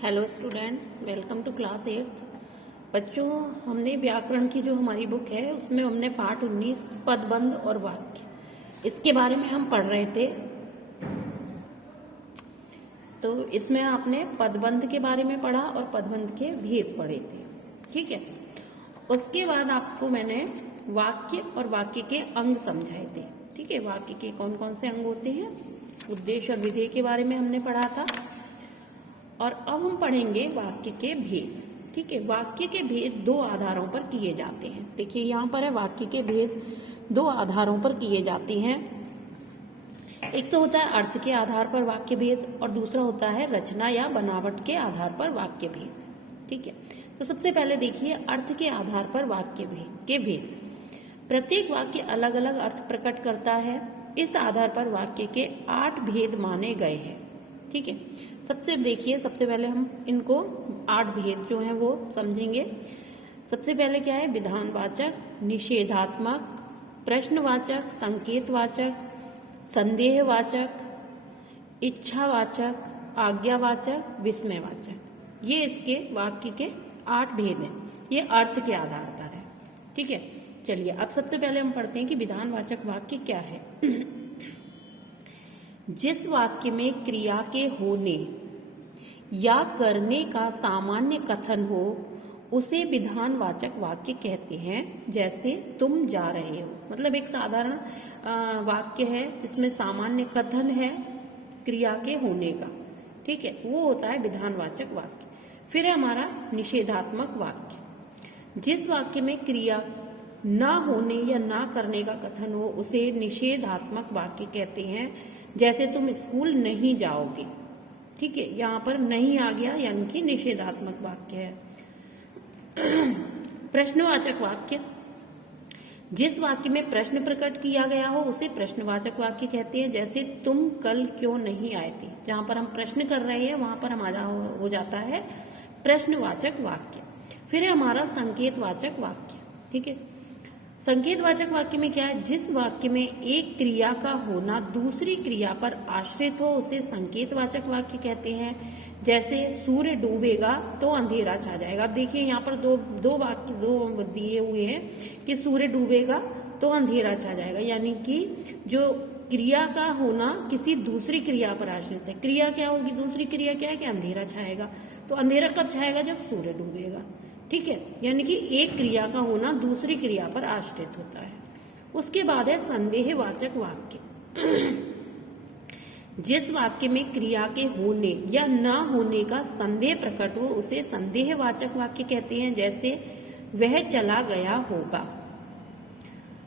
Hello students, welcome to class 8। बच्चों, हमने व्याकरण की जो हमारी बुक है उसमें हमने पाठ 19 पदबंध और वाक्य, इसके बारे में हम पढ़ रहे थे। तो इसमें आपने पदबंध के बारे में पढ़ा और पदबंध के भेद पढ़े थे, ठीक है। उसके बाद आपको मैंने वाक्य और वाक्य के अंग समझाए थे, ठीक है। वाक्य के कौन कौन से अंग होते हैं, उद्देश्य और विधेय के बारे में हमने पढ़ा था। और अब हम पढ़ेंगे वाक्य के भेद, ठीक है। वाक्य के भेद दो आधारों पर किए जाते हैं। देखिए यहाँ पर है, वाक्य के भेद दो आधारों पर किए जाते हैं। एक तो होता है अर्थ के आधार पर वाक्य भेद और दूसरा होता है रचना या बनावट के आधार पर वाक्य भेद, ठीक है। तो सबसे पहले देखिए अर्थ के आधार पर वाक्य के भेद। प्रत्येक वाक्य अलग अलग अर्थ प्रकट करता है। इस आधार पर वाक्य के 8 भेद माने गए हैं, ठीक है। सबसे पहले हम इनको 8 भेद जो हैं वो समझेंगे। सबसे पहले क्या है, विधानवाचक, निषेधात्मक, प्रश्नवाचक, संकेतवाचक, संदेहवाचक, इच्छावाचक, आज्ञावाचक, विस्मयवाचक। ये इसके वाक्य के 8 भेद हैं। ये अर्थ के आधार पर है, ठीक है। चलिए अब सबसे पहले हम पढ़ते हैं कि विधानवाचक वाक्य क्या है। जिस वाक्य में क्रिया के होने या करने का सामान्य कथन हो उसे विधानवाचक वाक्य कहते हैं। जैसे तुम जा रहे हो, मतलब एक साधारण वाक्य है जिसमें सामान्य कथन है क्रिया के होने का, ठीक है, वो होता है विधानवाचक वाक्य। फिर है हमारा निषेधात्मक वाक्य। जिस वाक्य में क्रिया ना होने या ना करने का कथन हो उसे निषेधात्मक वाक्य कहते हैं। जैसे तुम स्कूल नहीं जाओगे, ठीक है, यहाँ पर नहीं आ गया यानी कि निषेधात्मक वाक्य है। प्रश्नवाचक वाक्य। जिस वाक्य में प्रश्न प्रकट किया गया हो उसे प्रश्नवाचक वाक्य कहते हैं। जैसे तुम कल क्यों नहीं आए थे, जहां पर हम प्रश्न कर रहे हैं वहां पर हमारा हो जाता है प्रश्नवाचक वाक्य। फिर है हमारा संकेतवाचक वाक्य, ठीक है। संकेतवाचक वाक्य में क्या है, जिस वाक्य में एक क्रिया का होना दूसरी क्रिया पर आश्रित हो उसे संकेतवाचक वाक्य कहते हैं। जैसे सूर्य डूबेगा तो अंधेरा छा जाएगा। अब देखिए यहाँ पर दो वाक्य दिए हुए हैं कि सूर्य डूबेगा तो अंधेरा छा जाएगा, यानी कि जो क्रिया का होना किसी दूसरी क्रिया पर आश्रित है। क्रिया क्या होगी, दूसरी क्रिया क्या है कि अंधेरा छाएगा। तो अंधेरा कब छाएगा, जब सूर्य डूबेगा, ठीक है। यानी कि एक क्रिया का होना दूसरी क्रिया पर आश्रित होता है। उसके बाद है संदेहवाचक वाक्य। जिस वाक्य में क्रिया के होने या ना होने का संदेह प्रकट हो उसे संदेहवाचक वाक्य कहते हैं। जैसे वह चला गया होगा।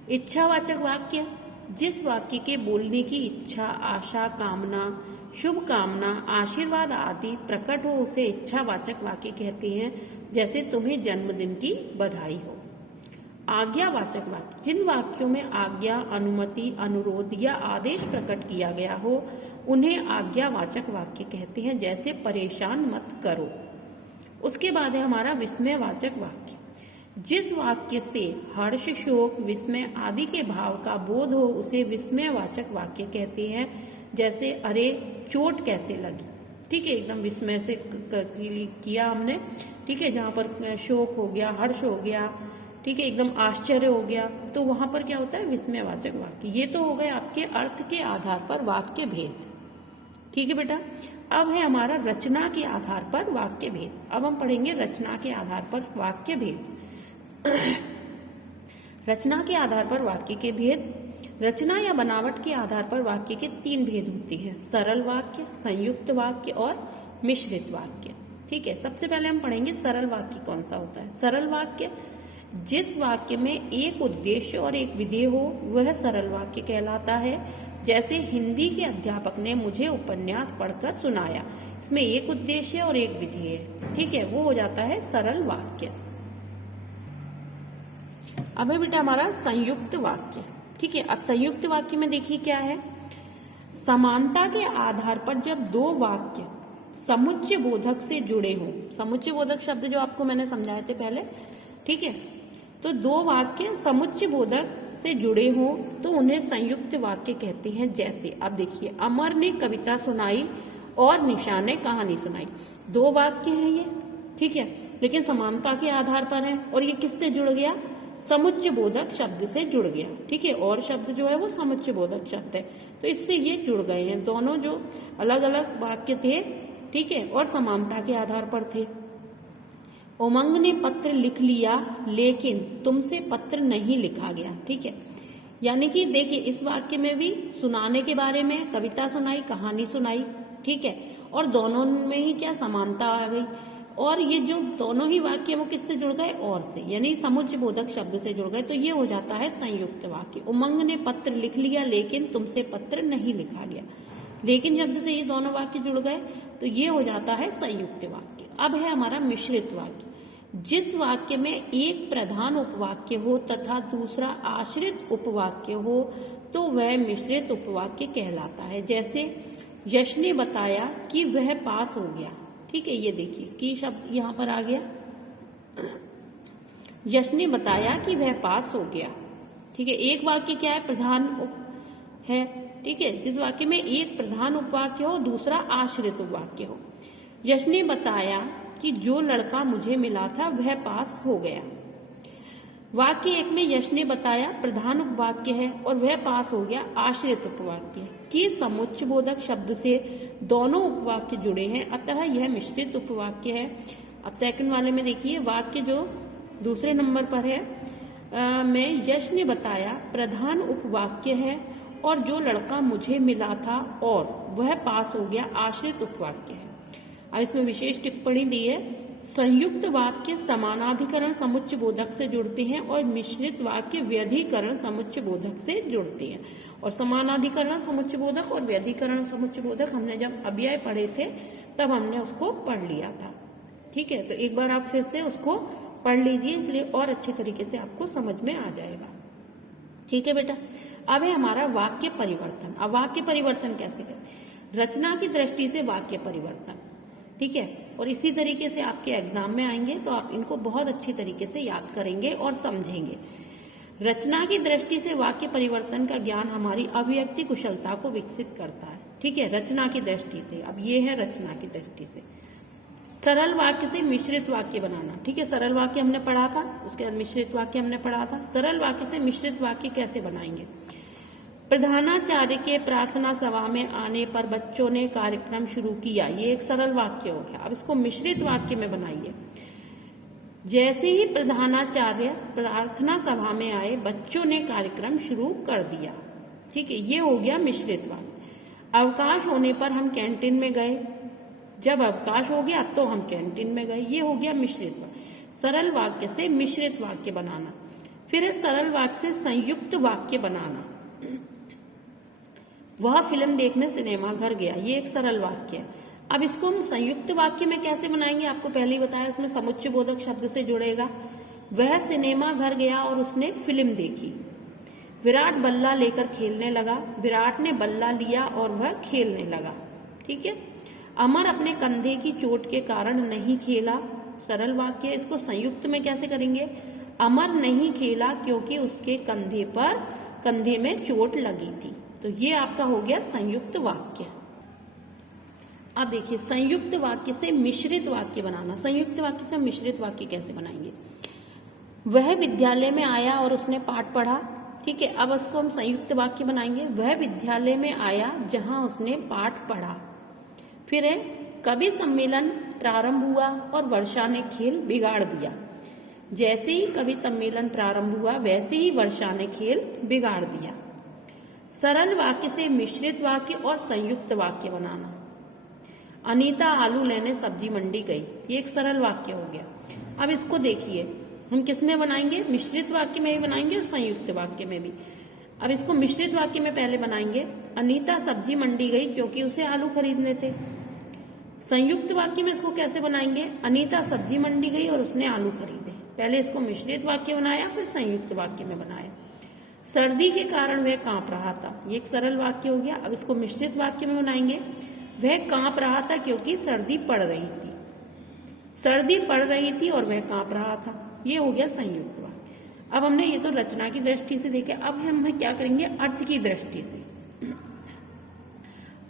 इच्छावाचक वाक्य। जिस वाक्य के बोलने की इच्छा, आशा, कामना, शुभ कामना, आशीर्वाद आदि प्रकट हो उसे इच्छावाचक वाक्य कहते हैं। जैसे तुम्हें जन्मदिन की बधाई हो। आज्ञावाचक वाक्य। जिन वाक्यों में आज्ञा, अनुमति, अनुरोध या आदेश प्रकट किया गया हो उन्हें आज्ञावाचक वाक्य कहते हैं। जैसे परेशान मत करो। उसके बाद है हमारा विस्मयवाचक वाक्य। जिस वाक्य से हर्ष, शोक, विस्मय आदि के भाव का बोध हो उसे विस्मयवाचक वाक्य कहते हैं। जैसे अरे चोट कैसे लगी, ठीक है, एकदम विस्मय से किया हमने, ठीक है। जहाँ पर शोक हो गया, हर्ष हो गया, ठीक है, एकदम आश्चर्य हो गया, तो वहां पर क्या होता है, विस्मयवाचक वाक्य। ये तो हो गए आपके अर्थ के आधार पर वाक्य भेद, ठीक है बेटा। अब है हमारा रचना के आधार पर वाक्य भेद। अब हम पढ़ेंगे रचना के आधार पर वाक्य भेद। रचना के आधार पर वाक्य के भेद। रचना या बनावट के आधार पर वाक्य के 3 भेद होते हैं, सरल वाक्य, संयुक्त वाक्य और मिश्रित वाक्य, ठीक है। सबसे पहले हम पढ़ेंगे सरल वाक्य कौन सा होता है। सरल वाक्य, जिस वाक्य में एक उद्देश्य और एक विधेय हो वह सरल वाक्य कहलाता है। जैसे हिंदी के अध्यापक ने मुझे उपन्यास पढ़कर सुनाया, इसमें एक उद्देश्य और एक विधेय है, ठीक है, वो हो जाता है सरल वाक्य। अब है बेटा हमारा संयुक्त वाक्य, ठीक है। अब संयुक्त वाक्य में देखिए क्या है, समानता के आधार पर जब दो वाक्य समुच्चय बोधक से जुड़े हों, समुच्चय बोधक शब्द जो आपको मैंने समझाए थे पहले, ठीक है, तो दो वाक्य समुच्चय बोधक से जुड़े हों तो उन्हें संयुक्त वाक्य कहते हैं। जैसे अब देखिए, अमर ने कविता सुनाई और निशा ने कहानी सुनाई। दो वाक्य हैं ये, ठीक है, लेकिन समानता के आधार पर है। और ये किससे जुड़ गया? समुच्चय बोधक शब्द से जुड़ गया, ठीक है। और शब्द जो है वो समुच्चय बोधक शब्द है, तो इससे ये जुड़ गए हैं। दोनों जो अलग अलग वाक्य थे, ठीक है, और समानता के आधार पर थे। उमंग ने पत्र लिख लिया लेकिन तुमसे पत्र नहीं लिखा गया, ठीक है। यानी कि देखिए इस वाक्य में भी सुनाने के बारे में कविता सुनाई, कहानी सुनाई, ठीक है, और दोनों में ही क्या समानता आ गई। और ये जो दोनों ही वाक्य वो किससे जुड़ गए? और से, यानी समुच्चय बोधक शब्द से जुड़ गए, तो ये हो जाता है संयुक्त वाक्य। उमंग ने पत्र लिख लिया लेकिन तुमसे पत्र नहीं लिखा गया। लेकिन शब्द से ये दोनों वाक्य जुड़ गए तो ये हो जाता है संयुक्त वाक्य। अब है हमारा मिश्रित वाक्य। जिस वाक्य में एक प्रधान उपवाक्य हो तथा दूसरा आश्रित उपवाक्य हो तो वह मिश्रित उपवाक्य कहलाता है। जैसे यश ने बताया कि वह पास हो गया, ठीक है, ये देखिए कि शब्द यहाँ पर आ गया। यश ने बताया कि वह पास हो गया, ठीक है। एक वाक्य क्या है? प्रधान उप है, ठीक है, जिस वाक्य में एक प्रधान उपवाक्य हो दूसरा आश्रित उपवाक्य हो। यश ने बताया कि जो लड़का मुझे मिला था वह पास हो गया। वाक्य एक में यश ने बताया प्रधान उपवाक्य है और वह पास हो गया आश्रित उपवाक्य है कि समुच्चय बोधक शब्द से दोनों उपवाक्य जुड़े हैं, अतः यह मिश्रित उपवाक्य है। अब सेकंड वाले में देखिए वाक्य जो दूसरे नंबर पर है, मैं यश ने बताया प्रधान उपवाक्य है और जो लड़का मुझे मिला था और वह पास हो गया आश्रित उपवाक्य है। अब इसमें विशेष टिप्पणी दी है, संयुक्त वाक्य समानाधिकरण समुच्चय बोधक से जुड़ते हैं और मिश्रित वाक्य व्यधिकरण समुच्चय बोधक से जुड़ते हैं। और समानाधिकरण समुच्चय बोधक और व्यधिकरण समुच्चय बोधक हमने जब अव्यय पढ़े थे तब हमने उसको पढ़ लिया था, ठीक है। तो एक बार आप फिर से उसको पढ़ लीजिए, इसलिए और अच्छे तरीके से आपको समझ में आ जाएगा, ठीक है बेटा। अब है हमारा वाक्य परिवर्तन। अब वाक्य परिवर्तन कैसे करें? रचना की दृष्टि से वाक्य परिवर्तन, ठीक है, और इसी तरीके से आपके एग्जाम में आएंगे तो आप इनको बहुत अच्छी तरीके से याद करेंगे और समझेंगे। रचना की दृष्टि से वाक्य परिवर्तन का ज्ञान हमारी अभिव्यक्ति कुशलता को विकसित करता है, ठीक है, रचना की दृष्टि से। अब ये है रचना की दृष्टि से सरल वाक्य से मिश्रित वाक्य बनाना, ठीक है। सरल वाक्य हमने पढ़ा था, उसके बाद मिश्रित वाक्य हमने पढ़ा था। सरल वाक्य से मिश्रित वाक्य कैसे बनाएंगे? प्रधानाचार्य के प्रार्थना सभा में आने पर बच्चों ने कार्यक्रम शुरू किया, ये एक सरल वाक्य हो गया। अब इसको मिश्रित वाक्य में बनाइए। जैसे ही प्रधानाचार्य प्रार्थना सभा में आए बच्चों ने कार्यक्रम शुरू कर दिया, ठीक है, ये हो गया मिश्रित वाक्य। अवकाश होने पर हम कैंटीन में गए, जब अवकाश हो गया तो हम कैंटीन में गए, ये हो गया मिश्रित वाक्य। सरल वाक्य से मिश्रित वाक्य बनाना। फिर है सरल वाक्य से संयुक्त वाक्य बनाना। वह फिल्म देखने सिनेमा घर गया, ये एक सरल वाक्य है। अब इसको हम संयुक्त वाक्य में कैसे बनाएंगे? आपको पहले ही बताया, इसमें समुच्चय बोधक शब्द से जुड़ेगा। वह सिनेमा घर गया और उसने फिल्म देखी। विराट बल्ला लेकर खेलने लगा, विराट ने बल्ला लिया और वह खेलने लगा, ठीक है। अमर अपने कंधे की चोट के कारण नहीं खेला, सरल वाक्य। इसको संयुक्त में कैसे करेंगे? अमर नहीं खेला क्योंकि उसके कंधे में चोट लगी थी, तो ये आपका हो गया संयुक्त वाक्य। अब देखिए संयुक्त वाक्य से मिश्रित वाक्य बनाना। संयुक्त वाक्य से मिश्रित वाक्य कैसे बनाएंगे? वह विद्यालय में आया और उसने पाठ पढ़ा, ठीक है। अब इसको हम संयुक्त वाक्य बनाएंगे। वह विद्यालय में आया जहां उसने पाठ पढ़ा। फिर है कवि सम्मेलन प्रारंभ हुआ और वर्षा ने खेल बिगाड़ दिया। जैसे ही कवि सम्मेलन प्रारंभ हुआ वैसे ही वर्षा ने खेल बिगाड़ दिया। सरल वाक्य से मिश्रित वाक्य और संयुक्त वाक्य बनाना। अनीता आलू लेने सब्जी मंडी गई, ये एक सरल वाक्य हो गया। अब इसको देखिए हम किस में बनाएंगे? मिश्रित वाक्य में भी बनाएंगे और संयुक्त वाक्य में भी। अब इसको मिश्रित वाक्य में पहले बनाएंगे, अनीता सब्जी मंडी गई क्योंकि उसे आलू खरीदने थे। संयुक्त वाक्य में इसको कैसे बनाएंगे? अनीता सब्जी मंडी गई और उसने आलू खरीदे। पहले इसको मिश्रित वाक्य बनाया, फिर संयुक्त वाक्य में बनाया। सर्दी के कारण वह कांप रहा था, ये एक सरल वाक्य हो गया। अब इसको मिश्रित वाक्य में बनाएंगे। वह कांप रहा था क्योंकि सर्दी पड़ रही थी। सर्दी पड़ रही थी और वह कांप रहा था, ये हो गया संयुक्त वाक्य। अब हमने ये तो रचना की दृष्टि से देखे, अब हम क्या करेंगे? अर्थ की दृष्टि से।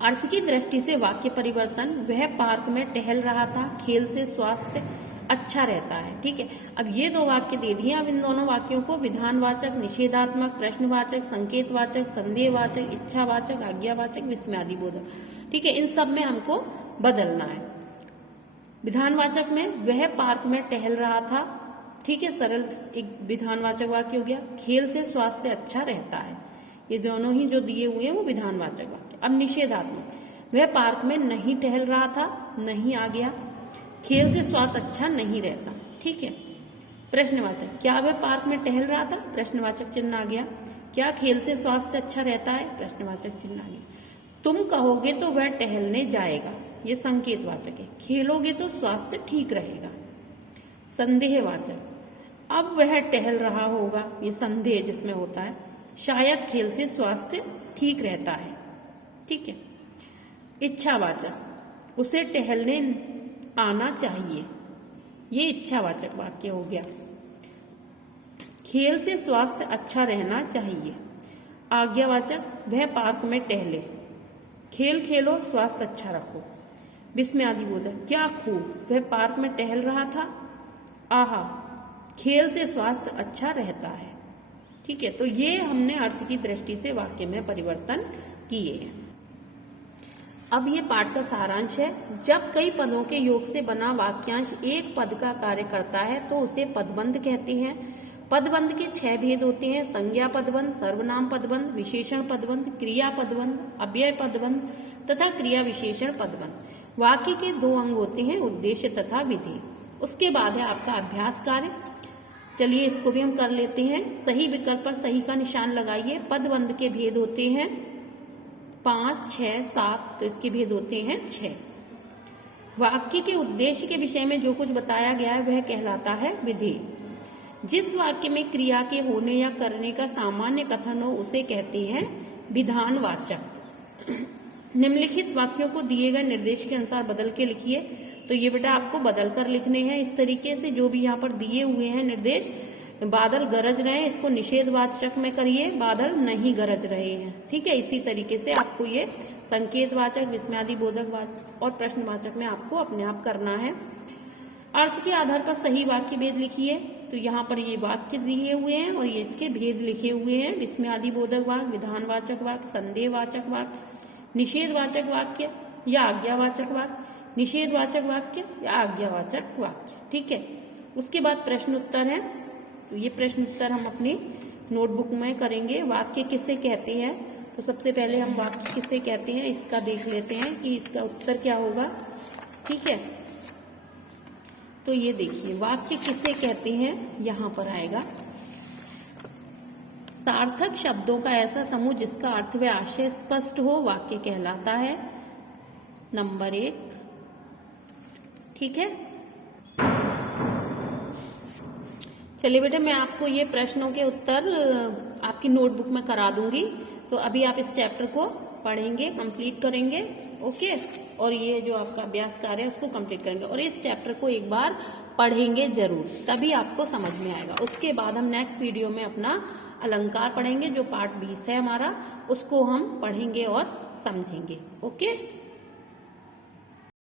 अर्थ की दृष्टि से वाक्य परिवर्तन, वह पार्क में टहल रहा था, खेल से स्वास्थ्य अच्छा रहता है। ठीक है, अब ये दो वाक्य दे दिए। अब इन दोनों वाक्यों को विधानवाचक, निषेधात्मक, प्रश्नवाचक, संकेतवाचक, संदेहवाचक, इच्छावाचक, आज्ञावाचक, विस्मयादिबोधक, ठीक है, इन सब में हमको बदलना है। विधानवाचक में वह पार्क में टहल रहा था, ठीक है, सरल एक विधानवाचक वाक्य हो गया। खेल से स्वास्थ्य अच्छा रहता है, ये दोनों ही जो दिए हुए हैं वो विधानवाचक वाक्य। अब निषेधात्मक, वह पार्क में नहीं टहल रहा था, नहीं आ गया। खेल से स्वास्थ्य अच्छा नहीं रहता, ठीक है। प्रश्नवाचक, क्या वह पार्क में टहल रहा था, प्रश्नवाचक चिन्ह आ गया। क्या खेल से स्वास्थ्य अच्छा रहता है, प्रश्नवाचक चिन्ह आ गया। तुम कहोगे तो वह टहलने जाएगा, ये संकेतवाचक है। खेलोगे तो स्वास्थ्य ठीक रहेगा। संदेहवाचक, अब वह टहल रहा होगा, ये संदेह जिसमें होता है। शायद खेल से स्वास्थ्य ठीक रहता है, ठीक है। इच्छावाचक, उसे टहलने आना चाहिए, ये इच्छावाचक वाक्य हो गया। खेल से स्वास्थ्य अच्छा रहना चाहिए। आज्ञावाचक, वह पार्क में टहले, खेल खेलो, स्वास्थ्य अच्छा रखो। विस्मयादिबोधक, क्या खूब, वह पार्क में टहल रहा था, आहा, खेल से स्वास्थ्य अच्छा रहता है, ठीक है। तो ये हमने अर्थ की दृष्टि से वाक्य में परिवर्तन किए हैं। अब ये पाठ का सारांश है। जब कई पदों के योग से बना वाक्यांश एक पद का कार्य करता है तो उसे पदबंध कहते हैं। पदबंध के 6 भेद होते हैं: संज्ञा पदबंध, सर्वनाम पदबंध, विशेषण पदबंध, क्रिया पदबंध, अव्यय पदबंध तथा क्रिया विशेषण पदबंध। वाक्य के 2 अंग होते हैं, उद्देश्य तथा विधेय। उसके बाद है आपका अभ्यास कार्य। चलिए इसको भी हम कर लेते हैं। सही विकल्प पर सही का निशान लगाइए। पदबंध के भेद होते हैं 5, 6, 7, तो इसके भेद होते हैं 6। वाक्य के उद्देश्य के विषय में जो कुछ बताया गया है वह कहलाता है विधेय। जिस वाक्य में क्रिया के होने या करने का सामान्य कथन हो उसे कहते हैं विधानवाचक। निम्नलिखित वाक्यों को दिए गए निर्देश के अनुसार बदल के लिखिए। तो ये बेटा आपको बदल कर लिखने हैं इस तरीके से, जो भी यहाँ पर दिए हुए हैं निर्देश। बादल गरज रहे हैं, इसको निषेधवाचक में करिए, बादल नहीं गरज रहे हैं, ठीक है। इसी तरीके से आपको ये संकेतवाचक, विस्मयादिबोधक वाचक और प्रश्नवाचक में आपको अपने आप करना है। अर्थ के आधार पर सही वाक्य भेद लिखिए। तो यहाँ पर ये वाक्य दिए हुए हैं और ये इसके भेद लिखे हुए हैं: विस्मयादिबोधक वाक्य, विधानवाचक वाक्य, संदेहवाचक वाक्य, निषेधवाचक वाक्य या आज्ञावाचक वाक्य, निषेधवाचक वाक्य या आज्ञावाचक वाक्य, ठीक है। उसके बाद प्रश्न उत्तर है। तो ये प्रश्न उत्तर हम अपनी नोटबुक में करेंगे। वाक्य किसे कहते हैं, तो सबसे पहले हम वाक्य किसे कहते हैं इसका देख लेते हैं कि इसका उत्तर क्या होगा, ठीक है। तो ये देखिए, वाक्य किसे कहते हैं, यहां पर आएगा सार्थक शब्दों का ऐसा समूह जिसका अर्थ व आशय स्पष्ट हो, वाक्य कहलाता है। नंबर 1, ठीक है। चलिए बेटा, मैं आपको ये प्रश्नों के उत्तर आपकी नोटबुक में करा दूंगी। तो अभी आप इस चैप्टर को पढ़ेंगे, कंप्लीट करेंगे, ओके। और ये जो आपका अभ्यास कार्य है उसको कंप्लीट करेंगे और इस चैप्टर को एक बार पढ़ेंगे जरूर, तभी आपको समझ में आएगा। उसके बाद हम नेक्स्ट वीडियो में अपना अलंकार पढ़ेंगे, जो पार्ट 20 है हमारा, उसको हम पढ़ेंगे और समझेंगे, ओके।